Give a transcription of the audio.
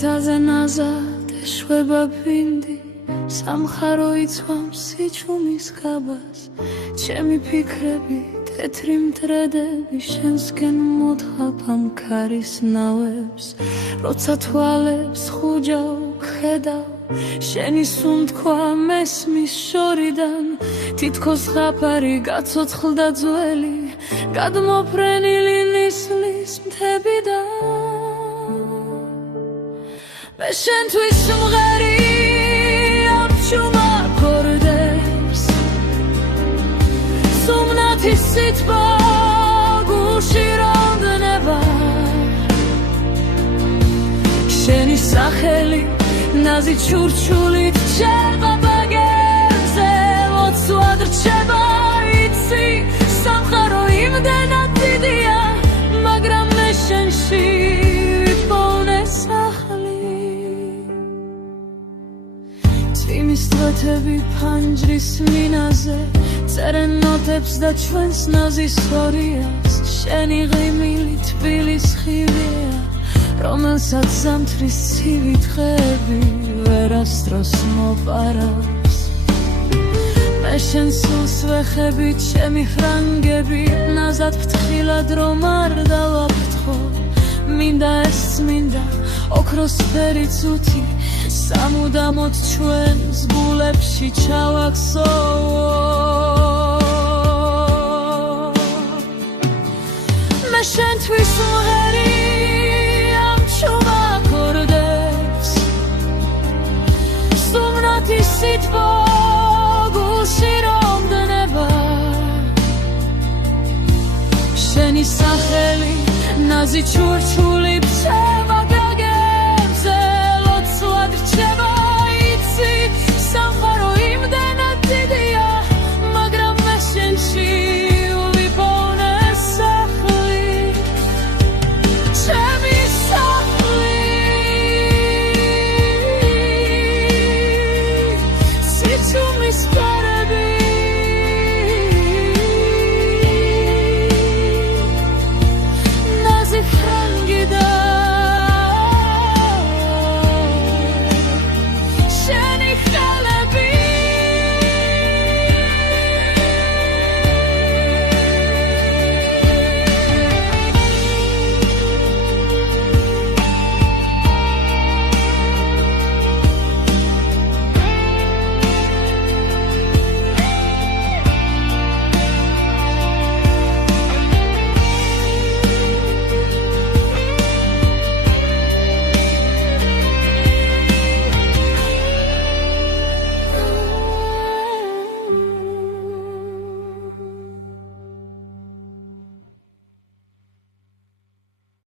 მიწაზე ნაზად ეშვება ბინდი სამხარო იცვამს სიჩუმის გაბას ჩემი ფიქრები თეთრი მტრედები შენსკენ მოთხაფამ ქარის ნავებს როცა თვალებს ხუჯავ ხედავ შენი სუნთქვა მესმის შორიდან თითქოს ხაფარი გაცოცხლდა ძველი გადმოფრენილი ნისლის მთებიდან მე შენთვის სიმღერი ამჩუმა კორდებს სუმნათის სიტყვა გულში რამდნება შენი სახელი ნაზი ჩურჩულით ჩერყა ბაგებზე ლოცვად რჩება იცი სამყარო იმდენად დიდია მაგრამ მე შენში ვიპოვნე სახლი წვიმის წვეთები ფანჯრის მინაზე წერენ ნოტებს და ჩვენს ნაზის სტორიას შენი ღიმილი თბილის ხივია რომელსაც ზამთრის ცივი დღეები ვერასდროს მოპარავს მე შენ სულს ვეხები ჩემი ფრანგები ნაზად ფრთხილად რომ არ დავაფრთხო მინდა ეს წმინდა ოქროსფერი წუთი სამუდამოდ ჩვენს გულებში ჩავაქსო მე შენთვის ვღერი სიტყვა გულში რამდნება შენი სახელი ნაზი ჩურჩული